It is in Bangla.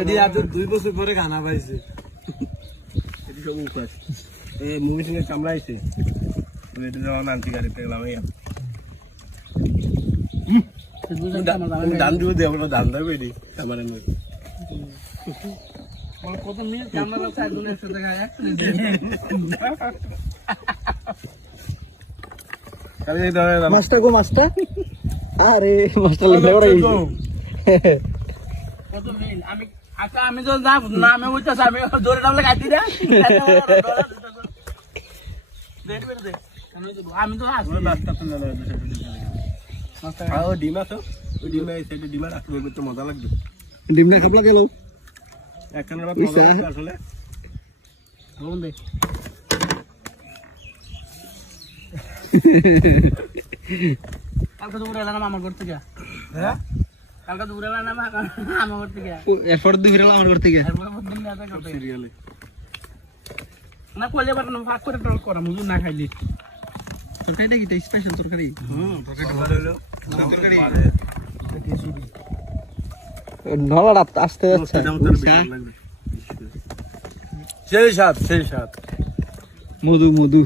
এডি আজ 2 বছর পরে গানা পাইছে এটি সব উপাস এই মুভি থেকে কামড়াইছে এটা যখন আনছি গাড়ি পেলাম এই ধান দিব দিয়ে আমরা ধান দেবো এটি আমার কত মিনিট ক্যামেরা লাগছে একজন একসাথে গায়ে মাস্টার গো মাস্টার আরে মাস্টার লেখা পড়া গেছে কত মিনিট আমি আচ্ছা আমি তো না আমি বুঝতেছি আমি জোরে নামলে কাটি না আমি তো আসবো রাস্তা তো জানা খাও ডিম আছে ওই ডিমে সেটা ডিমে রাখলে তো মজা লাগবে ডিমে খাবলা গেল একখানের বাদ মজা লাগবে আসলে বলুন দে কালকে দুপুরে এলাম আমার ঘর থেকে হ্যাঁ কালকে দুপুরে এলাম আমার ঘর থেকে এরপর দুপুরে আমার করতে গিয়ে সিরিয়ালে না কইলে পারে না ভাগ করে টল করা মুজু না খাইলি তরকারিটা কি স্পেশাল তরকারি তরকারিটা ভালো হলো নলাটা আসতে যাচ্ছে সেই সাত মধু